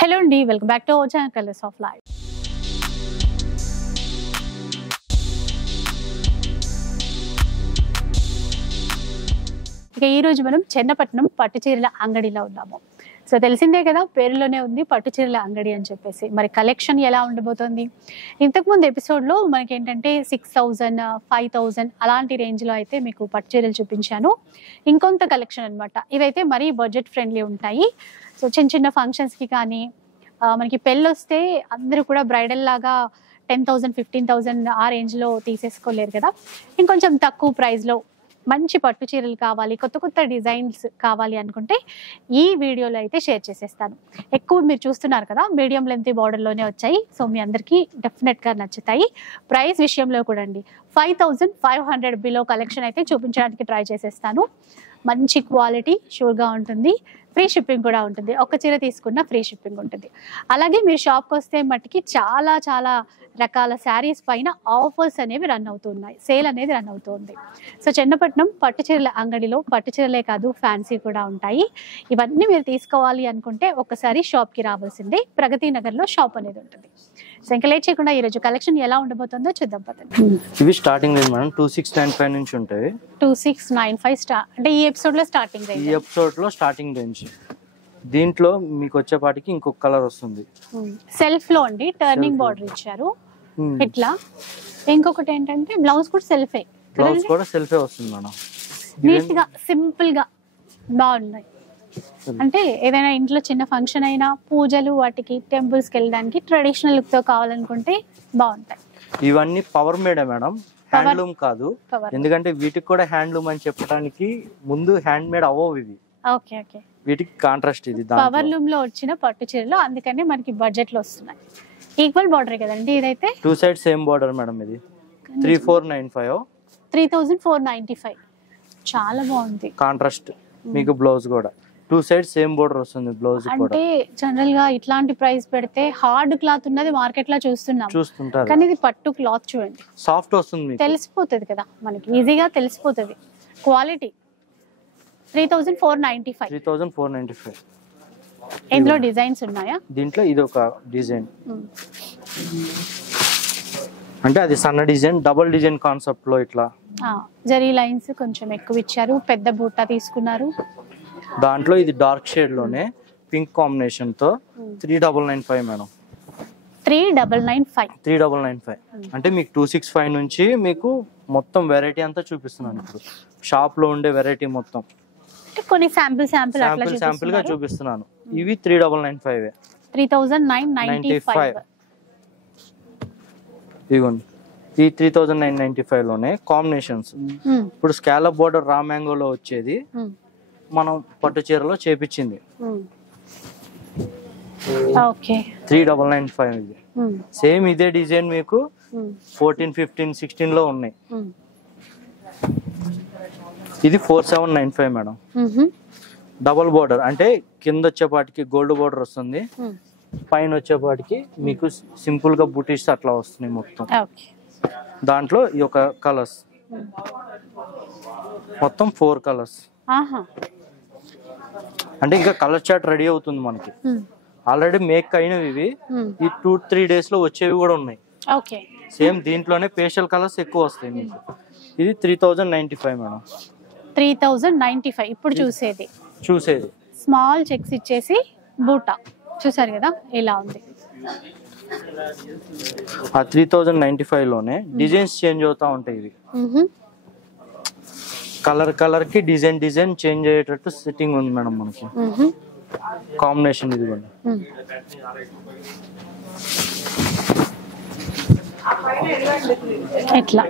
Hello అండి, welcome back to our channel colours of life. ఇక ఈ రోజు మనం చెన్నపట్నం పట్టు చీరల అంగడిలో ఉన్నాము. సో తెలిసిందే కదా, పేరులోనే ఉంది పట్టు చీరల అంగడి అని చెప్పేసి. మరి కలెక్షన్ ఎలా ఉండబోతోంది? ఇంతకుముందు ఎపిసోడ్లో మనకి ఏంటంటే 6000, 5000 అలాంటి రేంజ్లో అయితే మీకు పట్టు చీరలు చూపించాను. ఇంకొంత కలెక్షన్ అనమాట. ఇవైతే మరీ బడ్జెట్ ఫ్రెండ్లీ ఉంటాయి. సో చిన్న చిన్న ఫంక్షన్స్కి కానీ మనకి పెళ్ళి వస్తే అందరూ కూడా బ్రైడల్ లాగా 10,000, 15,000 ఆ రేంజ్లో తీసేసుకోలేరు కదా. ఇంకొంచెం తక్కువ ప్రైస్లో మంచి పట్టు చీరలు కావాలి, కొత్త కొత్త డిజైన్స్ కావాలి అనుకుంటే ఈ వీడియోలో అయితే షేర్ చేసేస్తాను. ఎక్కువ మీరు చూస్తున్నారు కదా, మీడియం లెంత్ బార్డర్లోనే వచ్చాయి. సో మీ అందరికీ డెఫినెట్గా నచ్చుతాయి. ప్రైస్ విషయంలో కూడా అండి 5,500 బిలో కలెక్షన్ అయితే చూపించడానికి ట్రై చేసేస్తాను. మంచి క్వాలిటీ షూర్గా ఉంటుంది. ఫ్రీ షిప్పింగ్ కూడా ఉంటుంది. ఒక చీర తీసుకున్న ఫ్రీ షిప్పింగ్ ఉంటుంది. అలాగే మీరు షాప్కి వస్తే మట్టుకి చాలా చాలా రకాల శారీస్ పైన ఆఫర్స్ అనేవి రన్ అవుతున్నాయి. సేల్ అనేది రన్ అవుతుంది. సో చెన్నపట్నం పట్టు చీరల అంగడిలో పట్టు చీరలే కాదు, ఫ్యాన్సీ కూడా ఉంటాయి. ఇవన్నీ మీరు తీసుకోవాలి అనుకుంటే ఒకసారి షాప్కి రావాల్సిందే. ప్రగతి నగర్లో షాప్ అనేది ఉంటుంది. సో ఇంకా లేట్ చేయకుండా ఈరోజు కలెక్షన్ ఎలా ఉండబోతుందో చూద్దాం పదండి. ఇవి స్టార్టింగ్ రేంజ్ మేడం 2695 నుంచి ఉంటాయి. 2695 అంటే ఈ ఎపిసోడ్ లో స్టార్టింగ్ రేంజ్. ఈ ఎపిసోడ్ లో స్టార్టింగ్ రేంజ్. దీంట్లో మీకు వచ్చేపాటికి ఇంకొక కలర్ వస్తుంది. సెల్ఫ్ లో అండి టర్నింగ్ బార్డర్ ఇచ్చారు ఇట్లా. ఇంకొకటి ఏంటంటే బ్లౌజ్ కూడా సెల్ఫే. బ్లౌజ్ కూడా సెల్ఫే వస్తుంది మేడం. నీట్ గా సింపుల్ గా బాగున్నాయి. అంటే ఏదైనా ఇంట్లో చిన్న ఫంక్షన్ అయినా, పూజలు వాటికి టెంపుల్స్కి వెళ్ళడానికి ట్రెడిషనల్ లుక్ తో కావాలనుకుంటే బాగుంటాయి. ఇవన్నీ పవర్ మేడే మేడం, హ్యాండ్లూమ్ కాదు. ఎందుకంటే వీటికి కూడా హ్యాండ్లూమ్ అని చెప్పడానికి ముందు హ్యాండ్ మేడ్ అవ్వవు ఇవి. Okay okay. వీటికి కాంట్రాస్ట్ ఇది పవర్ లూమ్ లో వచ్చిన పట్టు చీరలు, అందుకని మనకి బడ్జెట్ లో వస్తున్నాయి. ఈక్వల్ బార్డర్ కదండి ఇదైతే. Two side same border madam. ఇది 3495. 3495 చాలా బాగుంది. కాంట్రాస్ట్ మీకు బ్లౌజ్ కూడా టూ సైడ్ సేమ్ బోర్డర్ వస్తుంది. బ్లౌజ్ కూడా అంటే జనరల్ గా ఇట్లాంటి ప్రైస్ పెడితే హార్డ్ క్లాత్ ఉన్నది మార్కెట్ లో చూస్తుంటారు, కానీ ఇది పట్టు క్లాత్ చూడండి, సాఫ్ట్ వస్తుంది. తెలిసిపోతుంది కదా మనకి, ఈజీగా తెలిసిపోతుంది క్వాలిటీ. 3495. ఇందులో డిజైన్స్ ఉన్నాయా? దీంట్లో ఇది ఒక డిజైన్, అంటే అది సన్న డిజైన్, డబుల్ డిజైన్ కాన్సెప్ట్ లో ఇట్లా జరీ లైన్స్ కొంచెం ఎక్కువ ఇచ్చారు. పెద్ద బూటా తీసుకున్నారు. దాంట్లో ఇది డార్క్ షేడ్ లోనే పింక్ కాంబినేషన్ తో 3995 మేడం. 3995 అంటే మీకు 265 నుంచి మీకు మొత్తం వెరైటీ అంతా చూపిస్తున్నాను. ఇప్పుడు షాప్ లో ఉండే వెరైటీ మొత్తం కొన్ని శాంపిల్ గా చూపిస్తున్నాను. ఇవి 3995. 3995 ఇదిగోండి. ఈ 3995 లోనే కాంబినేషన్స్. ఇప్పుడు స్కాలప్ బోర్డర్ రా మ్యాంగోలో వచ్చేది మనం పట్టు చీరలో చేపించింది. 3995 ఇది. సేమ్ ఇదే డిజైన్ మీకు 14, 15, 16 లో ఉన్నాయి. ఇది 4795 మేడం. డబుల్ బోర్డర్ అంటే కింద వచ్చేపాటికి గోల్డ్ బోర్డర్ వస్తుంది, పైన వచ్చేపాటికి మీకు సింపుల్ గా బూటీస్ అట్లా వస్తున్నాయి మొత్తం. దాంట్లో ఈ యొక్క కలర్స్ మొత్తం 4 కలర్స్. అంటే ఇంకా కలర్ చార్ట్ రెడీ అవుతుంది మనకి. ఆల్రెడీ మేక్ అయినవి ఇవి. ఈ 2-3 డేస్ లో వచ్చేవి కూడా ఉన్నాయి. సేమ్ దీంట్లోనే పేస్టల్ కలర్స్ ఎక్కువ వస్తాయి మీకు. ఇది 3095 మేడం. 3095 ఇప్పుడు చూసేది స్మాల్ చెక్స్ ఇచ్చేసి బూటా చూసారు కదా ఎలా ఉంది. ఆ 3095 లోనే డిజైన్స్ చేంజ్ అవుతా ఉంటాయి. ఇవి కలర్ కి డిజైన్ చేంజ్ అయ్యేటట్టు సెట్టింగ్ ఉంది మేడం మనకి. కాంబినేషన్ ఇది కూడా ఎట్లా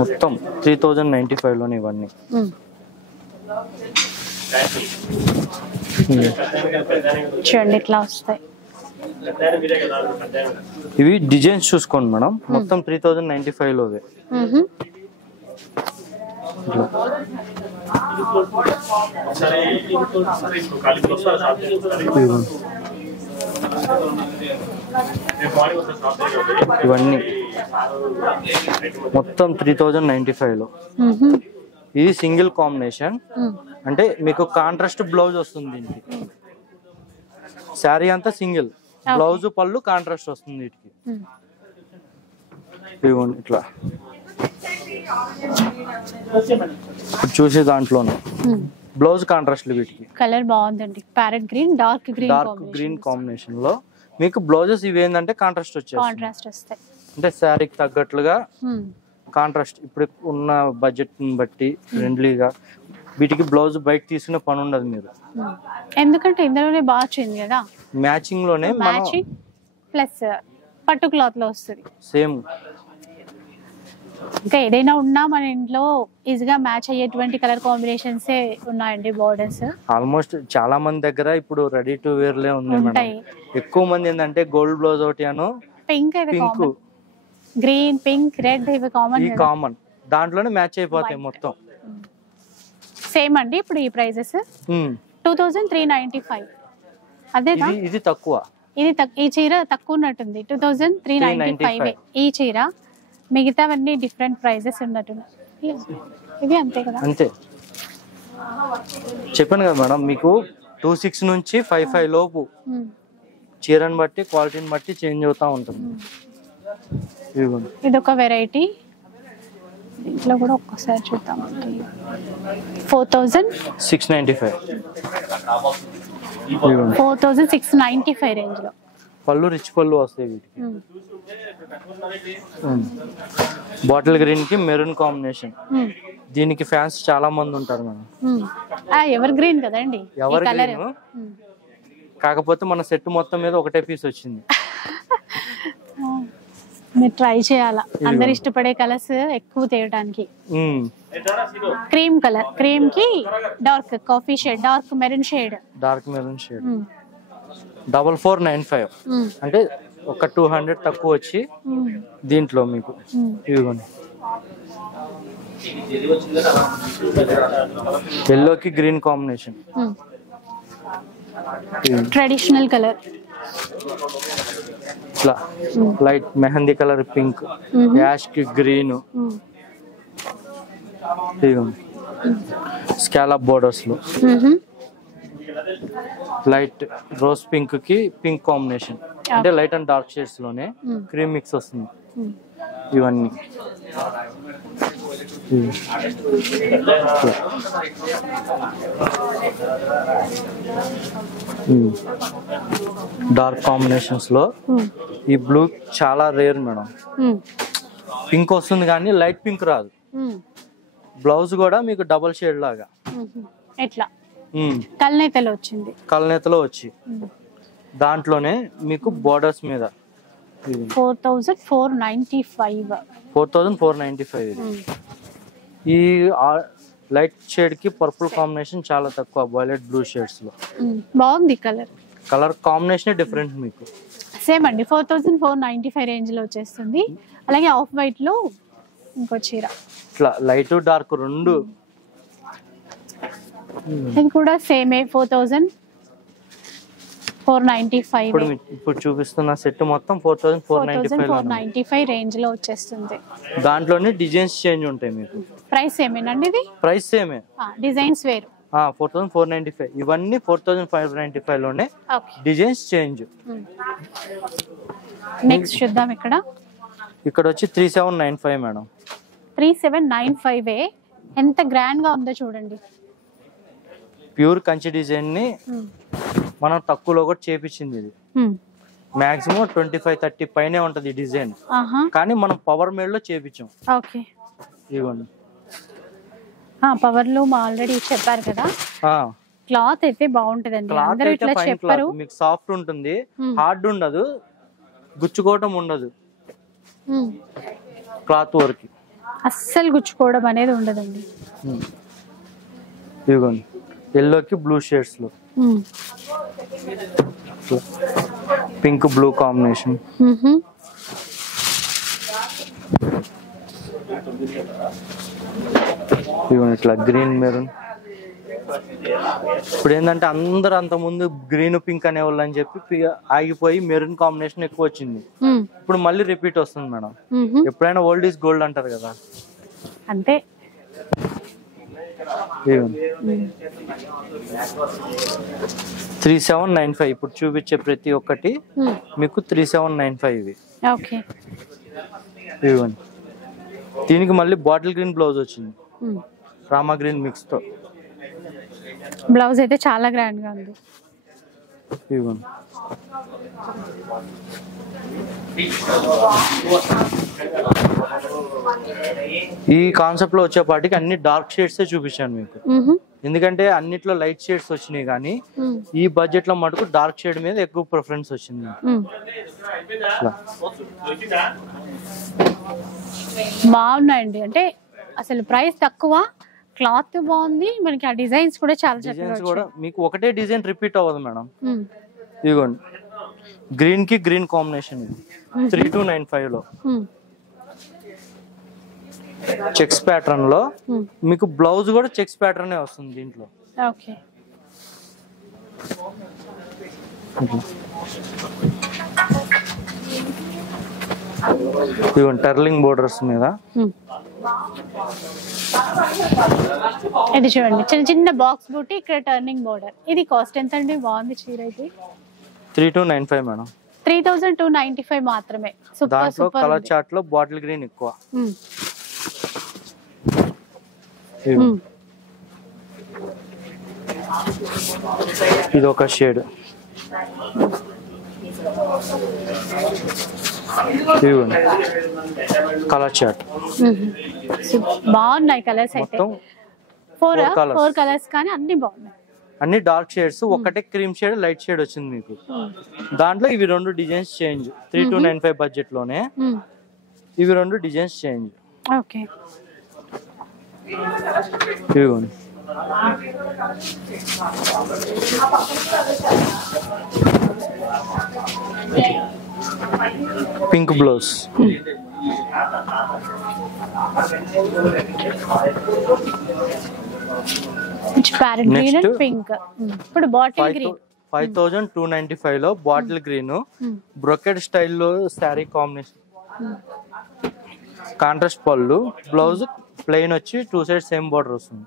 మొత్తం 3095 లోనే ఇవన్నీ. చూడండి ఇట్లా వస్తాయి. ఇవి డిజైన్స్ చూసుకోండి మేడం, మొత్తం 3095 లోవే. ఇవన్నీ మొత్తం 3095 లో. ఇది సింగిల్ కాంబినేషన్, అంటే మీకు కాంట్రాస్ట్ బ్లౌజ్ వస్తుంది దీనికి. శారీ అంతా సింగిల్, బ్లౌజ్ పళ్ళు కాంట్రాస్ట్ వస్తుంది వీటికి. ఇదిగోండి ఇట్లా ఇప్పుడు చూసే దాంట్లోనే బ్లౌజ్ కాంట్రాస్ట్ వీటికి. కలర్ బాగుందండి, parrot green dark green combination లో మీకు బ్లౌజెస్ ఇవి ఏంటంటే కాంట్రాస్ట్ వస్తాయి. అంటే శారీకి తగ్గట్లుగా కాంట్రాస్ట్. ఇప్పుడు ఉన్న బడ్జెట్ బట్టి ఫ్రెండ్లీగా వీటికి బ్లౌజ్ బయట తీసుకునే పని ఉండదు మీరు, ఎందుకంటే ఇందులోనే బాగా వచ్చింది కదా, మ్యాచింగ్ లోనే మ్యాచింగ్ ప్లస్ పట్టు క్లాత్ లో వస్తుంది సేమ్. ఇంకా ఏదైనా ఉన్నా మన ఇంట్లో ఈజీగా మ్యాచ్ అయ్యేటువంటి కలర్ కాంబినేషన్స్ ఉన్నాయండి. బోర్డర్స్ ఆల్మోస్ట్ చాలా మంది దగ్గర ఇప్పుడు రెడీ టు వేర్ లే ఉంది మేడం. ఎక్కువ మంది ఏంటంటే గోల్డ్ బ్లౌజ్ ఒకటి అను పింక్ గ్రీన్ పింక్ రెడ్ ఇవి కామన్ దాంట్లోనే మ్యాచ్ అయిపోతాయి మొత్తం. సేమ్ అండి. ఇప్పుడు ఈ ప్రైజెస్ 2395. అదే ఇది తక్కువ, ఈ చీర తక్కువ ఉన్నట్టుంది. 2395 ఈ చీర, మిగతావన్నీ డిఫరెంట్ ప్రైజెస్ ఉన్నట్టున్నాయి. ఇది అంతే కదా? అంతే చెప్పాను కదా మేడం, మీకు 26 నుంచి 55 లోపు చీరని బట్టి క్వాలిటీని బట్టి చేంజ్ అవుతా ఉంటుంది. ఇది ఒక వెరైటీ, ఇంట్లో కూడా ఒక్కసారి చూద్దాం. 4695 రేంజ్ లో పళ్ళు రిచ్ పళ్ళు వస్తాయి వీటికి. బాటిల్ గ్రీన్ కి మెరూన్ కాంబినేషన్. దీనికి ఫ్యాన్స్ చాలా మంది ఉంటారు మేడం. ఎవర్ గ్రీన్ కదండి, ఎవర్ గ్రీన్. కాకపోతే మన సెట్ మొత్తం మీద ఒకటే పీస్ వచ్చింది. మీరు ట్రై చేయాలా, అందరు ఇష్టపడే కలర్స్ ఎక్కువ తేయడానికి. క్రీమ్ కలర్, క్రీమ్ కి dark coffee shade, dark maroon shade 4495. అంటే ఒక 200 తక్కువ వచ్చి దీంట్లో మీకు ఇదిగోండి ఎల్లోకి గ్రీన్ కాంబినేషన్, ట్రెడిషనల్ కలర్. ఇట్లా light mehndi colour pink, ash కి గ్రీన్, స్కాలప్ బోర్డర్స్ లో లైట్ రోజ్ పింక్ కి పింక్ కాంబినేషన్. అంటే లైట్ అండ్ డార్క్ షేడ్స్ లోనే క్రీమ్ మిక్స్ వస్తుంది. ఇవన్నీ డార్క్ కాంబినేషన్స్ లో ఈ బ్లూ చాలా రేర్ మేడం. పింక్ వస్తుంది కానీ లైట్ పింక్ రాదు. బ్లౌజ్ కూడా మీకు డబుల్ షేడ్ లాగా ఎట్లా కల్నేతలో వచ్చింది, కల్నేతలో వచ్చి దాంట్లోనే మీకు బోర్డర్స్ మీద 4495. ఈ లైట్ షేడ్ కి పర్పుల్ కాంబినేషన్ చాలా తక్కువ, వైలెట్ బ్లూ షేడ్స్ లో బాగుంది. కలర్ కాంబినేషన్ డిఫరెంట్ మీకు. సేమ్ అండి, 4495 రేంజ్ లో వచ్చేస్తుంది. అలాగే ఆఫ్ వైట్ లో ఇంకో చీర, ఇట్లా లైట్ డార్క్ రెండు. ఇది కూడా సేమే 4495. ఇప్పుడు చూపిస్తున్న సెట్ మొత్తం 4495 రేంజ్ లో వచ్చేస్తుంది. దాంట్లోనే డిజైన్స్ చేంజ్ ఉంటాయి మీకు. ప్రైస్ సేమేనండి? ఇది ప్రైస్ సేమే, డిజైన్స్ వేరు. 4495. ఇవన్నీ 4595 లోనే, డిజైన్స్ చేంజ్. నెక్స్ట్ చూద్దాం. ఇక్కడ వచ్చి 3795 మేడం. 3795 ఎంత గ్రాండ్ గా ఉందో చూడండి. ప్యూర్ కంచి డిజైన్ ని మనం తక్కువలో కూడా చేపించింది. ఇది మాక్సిమం 25-30 పైనే ఉంటది డిజైన్, కానీ మనం పవర్ మేడ్ లో చేపించాం. ఇవ్వండి, పవర్ లో ఆల్రెడీ చెప్పారు కదా. క్లాత్ అయితే బాగుంటదండి, అందరూ ఇట్లా చెప్పారు. మీకు సాఫ్ట్ ఉంటుంది, హార్డ్ ఉండదు, గుచ్చుకోవటం ఉండదు. క్లాత్ వర్క్ అస్సలు గుచ్చుకోవడం అనేది ఉండదండి. ఇదిగోండి ఎల్లోకి బ్లూ షేడ్స్ లో పింక్ బ్లూ కాంబినేషన్. ఇదిగోండి ఇట్లా గ్రీన్ మెరూన్. ఇప్పుడు ఏంటంటే అందరు అంత ముందు గ్రీన్ పింక్ అనేవాళ్ళు అని చెప్పి ఆగిపోయి మెరూన్ కాంబినేషన్ ఎక్కువ వచ్చింది. ఇప్పుడు మళ్ళీ రిపీట్ వస్తుంది మేడం. ఎప్పుడైనా ఓల్డ్ ఈజ్ గోల్డ్ అంటారు కదా, అంతే. 3795 ఇప్పుడు చూపించే ప్రతి ఒక్కటి మీకు 3795 ఇవి. ఓకే. ఇవ్వండి. దీనికి మళ్ళీ బాటిల్ గ్రీన్ బ్లౌజ్ వచ్చింది, రామా గ్రీన్ మిక్స్ తో. బ్లౌజ్ అయితే చాలా గ్రాండ్ గా ఉంది. ఇవ్వండి. ఈ కాన్సెప్ట్ లో వచ్చేపాటికి అన్ని డార్క్ షేడ్స్ చూపించాను మీకు, ఎందుకంటే అన్నిట్లో లైట్ షేడ్స్ వచ్చినాయి, కానీ ఈ బడ్జెట్ లో మటుకు డార్క్ షేడ్ మీద ఎక్కువ ప్రిఫరెన్స్ వచ్చింది. బాగున్నాయండి, అంటే అసలు ప్రైస్ తక్కువ, క్లాత్ బాగుంది, మనకి ఆ డిజైన్స్ కూడా చాలా డిజైన్స్ కూడా మీకు ఒకటే డిజైన్ రిపీట్ అవ్వదు మేడం. ఇదిగోండి, గ్రీన్ కి గ్రీన్ కాంబినేషన్, ఇది 3295 లో చెక్స్ ప్యాటర్న్ లో మీకు బ్లౌజ్ కూడా చెక్స్ ప్యాటర్న్ వస్తుంది దీంట్లో. ఓకే. ఇదిగోండి, టర్లింగ్ బోర్డర్స్ మీద ఇది చూడండి, చిన్న చిన్న బాక్స్ బూటీ, ఇక్కడ టర్నింగ్ బోర్డర్. ఇది కాస్ట్ ఎంత అండి? బాగుంది చీర అయితే. 3295 మేడం. 3295 మాత్రమే. దాంట్లో కలర్ చార్ట్ లో బాటిల్ గ్రీన్ ఎక్కువ. ఇది ఒక షేడ్. కలర్ చార్ట్ బాగున్నాయి. కలర్స్ అయితే ఫోర్ కలర్స్, కానీ అన్ని బాగున్నాయి, అన్ని డార్క్ షేడ్స్. ఒకటే క్రీమ్ షేడ్, లైట్ షేడ్ వచ్చింది మీకు. దాంట్లో ఇవి రెండు డిజైన్స్ చేంజ్, 3295 బడ్జెట్ లోనే ఇవి రెండు డిజైన్స్ చేంజ్. ఓకే. ఇదిగోండి, పింక్ బ్లౌజ్. పింక్. ఇప్పుడు బాటిల్ గ్రీన్ 5295 లో బాటిల్ గ్రీన్ బ్రొకెట్ స్టైల్లో శారీ కాంబినేషన్, కాంట్రాస్ట్ పళ్ళు, బ్లౌజ్ ప్లెయిన్ వచ్చి 2 సైడ్ సేమ్ బార్డర్ వస్తుంది.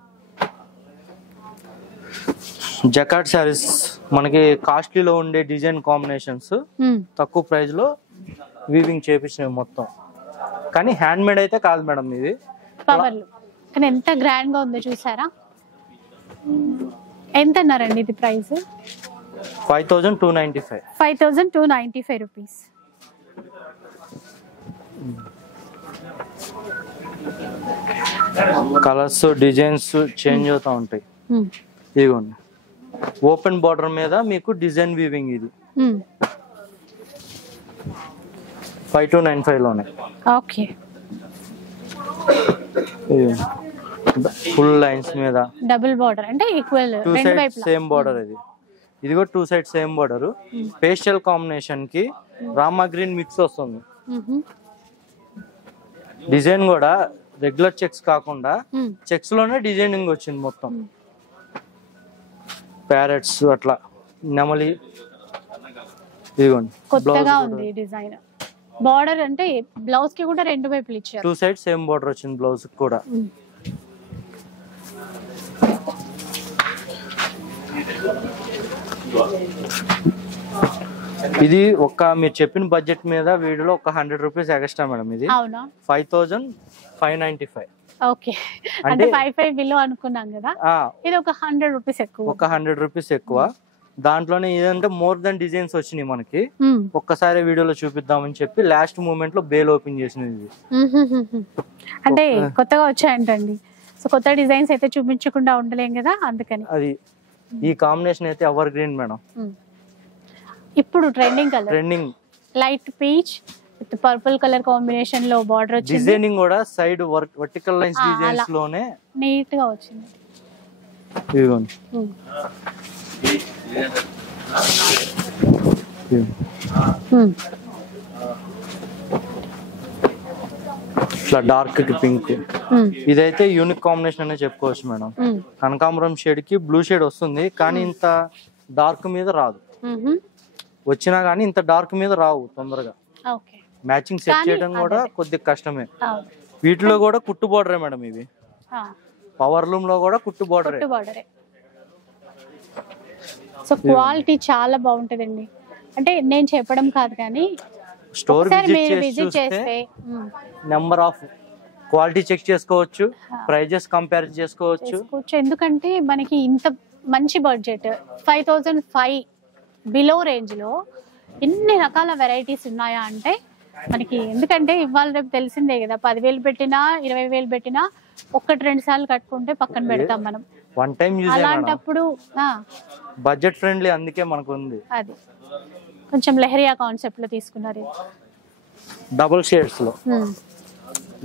జకార్డ్ శారీస్ మనకి కాస్ట్లీలో ఉండే డిజైన్ కాంబినేషన్స్ తక్కువ ప్రైస్ లో వీవింగ్ చేపించినవి మొత్తం, కానీ హ్యాండ్ మేడ్ అయితే కాదు మేడం ఇది. కానీ ఎంత గ్రాండ్ గా ఉందో చూసారా. ఎంత అన్నారండి ఇది price? 5295. 5295 rupees. Colours designs change అవుతా ఉంటాయి. ఇదిగోండి, ఓపెన్ బార్డర్ మీద మీకు డిజైన్ వీవింగ్. ఇది 5295 లోనే. ఓకే. ఫుల్ లైన్స్ మీద డబుల్ బార్డర్, అంటే ఈక్వల్ 2 సైడ్ సేమ్ బార్డర్. ఇది కూడా 2 side same border. Pastel combination కి రామా గ్రీన్ మిక్స్ వస్తుంది. డిజైన్ కూడా రెగ్యులర్ చెక్స్ కాకుండా చెక్స్ లోనే డిజైనింగ్ వచ్చింది మొత్తం. ప్యారెట్స్ అట్లా నెమలి. ఇదిగోండి, కొత్తగా ఉంది డిజైన్. బార్డర్ అంటే బ్లౌజ్ కి కూడా రెండు వైపులు ఇచ్చారు. 2 సైడ్ సేమ్ బార్డర్ వచ్చింది బ్లౌజ్ కూడా. ఇది ఒక మీరు చెప్పిన బడ్జెట్ మీద వీడియోలో ఒక 100 రూపీస్ ఎక్స్ట్రా మేడం. ఇది 5595. ఓకే, అంటే 55 బిలో అనుకున్నాం కదా, ఇది ఒక 100 రూపీస్ ఎక్కువ. ఒక 100 రూపీస్ ఎక్కువ. దాంట్లోనే ఏదంటే మోర్ దెన్ డిజైన్స్ వచ్చినాయి మనకి. ఒక్కసారి వీడియోలో చూపిద్దామని చెప్పి లాస్ట్ మూమెంట్ లో బేల్ ఓపెన్ చేసినది. అంటే కొత్తగా వచ్చాయంటండి, సో కొత్త డిజైన్స్ అయితే చూపించకుండా ఉండలేం కదా, అందుకని. అది ఈ కాంబినేషన్ అయితే ఎవర్ గ్రీన్ మేడం. ఇప్పుడు trending colour, trending light peach with purple colour combination లో బార్డర్ వచ్చింది. డిజైనింగ్ కూడా సైడ్ వర్టికల్ లైన్స్ డిజైన్స్ లోనే నీట్ గా వచ్చింది. ఇదిగోండి, ఇట్లా డార్క్ పింక్. ఇదైతే యూనిక్ కాంబినేషన్ అనే చెప్పుకోవచ్చు మేడం. కనకాంబరం షేడ్ కి బ్లూ షేడ్ వస్తుంది, కానీ ఇంత డార్క్ మీద రాదు. వచ్చినా కానీ ఇంత డార్క్ మీద రావు తొందరగా. మ్యాచింగ్ సెట్ చేయడం కూడా కొద్దిగా కష్టమే. వీటిలో కూడా కుట్టు బోర్డరే మేడం. ఇవి పవర్ లూమ్ లో కూడా కుట్టు బోర్డరే. సో క్వాలిటీ చాలా బాగుంటుందండి. అంటే నేను చెప్పడం కాదు కానీ స్టోర్ మీరు విజిట్ చేస్తే నెంబర్ ఆఫ్ క్వాలిటీ చెక్ చేసుకోవచ్చు, ప్రైజెస్ కంపేర్ చేసుకోవచ్చు. ఎందుకంటే మనకి ఇంత మంచి బడ్జెట్ 5005 బిలో రేంజ్ లో ఎన్ని రకాల వెరైటీస్ ఉన్నాయా అంటే మనకి, ఎందుకంటే ఇవాళ రేపు తెలిసిందే కదా, 10,000 పెట్టినా 20,000 పెట్టినా 1-2 సార్లు కట్టుకుంటే పక్కన పెడతాం మనం. One time use. అలాంటప్పుడు బడ్జెట్ ఫ్రెండ్లీ, అందుకే మనకు ఉంది. అది కొంచెం లెహరియా కాన్సెప్ట్ లో తీసుకున్నారు. డబుల్ షేడ్స్ లో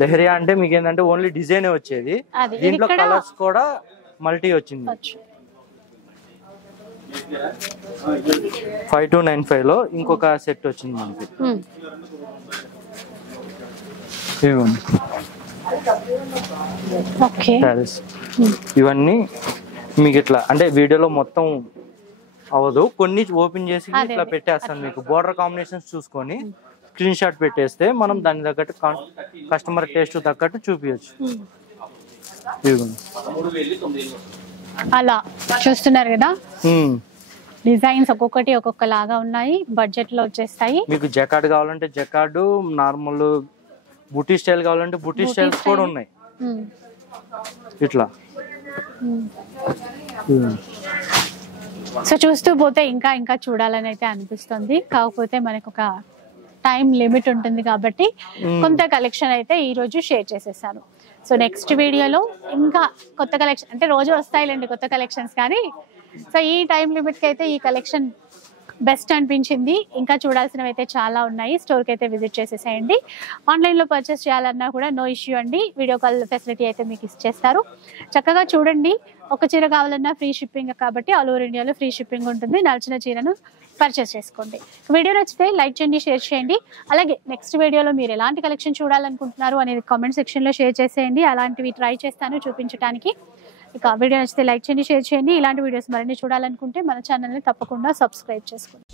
లెహరియా అంటే మీకు ఏంటంటే ఓన్లీ డిజైన్ వచ్చేది, దీంట్లో కలర్స్ కూడా మల్టీ వచ్చింది. 5295 లో ఇంకొక సెట్ వచ్చింది మనకి. ఇవన్నీ మీకు ఇట్లా అంటే వీడియోలో మొత్తం అవ్వదు, కొన్ని ఓపెన్ చేసి ఇట్లా పెట్టేస్తాను. మీకు బోర్డర్ కాంబినేషన్స్ చూసుకొని స్క్రీన్ షాట్ పెట్టేస్తే మనం దాని తగ్గట్టు కస్టమర్ టేస్ట్ తగ్గట్టు చూపించచ్చు. అలా చూస్తున్నారు కదా, డిజైన్స్ ఒక్కొక్కటి ఒక్కొక్క లాగా ఉన్నాయి, బడ్జెట్ లో వచ్చేస్తాయి. మీకు జకార్డ్ కావాలంటే జకార్డ్, నార్మల్ బుటీ స్టైల్ కావాలంటే బుటీ స్టైల్స్ కూడా ఉన్నాయి. ఇట్లా సో చూస్తూ పోతే ఇంకా ఇంకా చూడాలని అయితే అనిపిస్తుంది. కాకపోతే మనకు ఒక టైం లిమిట్ ఉంటుంది కాబట్టి కొంత కలెక్షన్ అయితే ఈ రోజు షేర్ చేసేసాను. సో నెక్స్ట్ వీడియోలో ఇంకా కొత్త కలెక్షన్, అంటే రోజు వస్తాయిలేండి కొత్త కలెక్షన్స్, కానీ సో ఈ టైం లిమిట్కి అయితే ఈ కలెక్షన్ బెస్ట్ అనిపించింది. ఇంకా చూడాల్సినవి అయితే చాలా ఉన్నాయి. స్టోర్కి అయితే విజిట్ చేసేసేయండి. ఆన్లైన్లో పర్చేస్ చేయాలన్నా కూడా నో ఇష్యూ అండి, వీడియో కాల్ ఫెసిలిటీ అయితే మీకు ఇచ్చేస్తారు. చక్కగా చూడండి. ఒక చీర కావాలన్నా ఫ్రీ షిప్పింగ్ కాబట్టి ఆల్ ఓవర్ ఇండియాలో ఫ్రీ షిప్పింగ్ ఉంటుంది. నచ్చిన చీరను పర్చేస్ చేసుకోండి. వీడియో నచ్చితే లైక్ చేయండి, షేర్ చేయండి. అలాగే నెక్స్ట్ వీడియోలో మీరు ఎలాంటి కలెక్షన్ చూడాలనుకుంటున్నారు అనేది కామెంట్ సెక్షన్లో షేర్ చేసేయండి. అలాంటివి ట్రై చేస్తాను చూపించడానికి. ఇక వీడియో నచ్చితే లైక్ చేయండి, షేర్ చేయండి. ఇలాంటి వీడియోస్ మరిన్ని చూడాలనుకుంటే మన ఛానల్ని తప్పకుండా సబ్స్క్రైబ్ చేసుకోండి.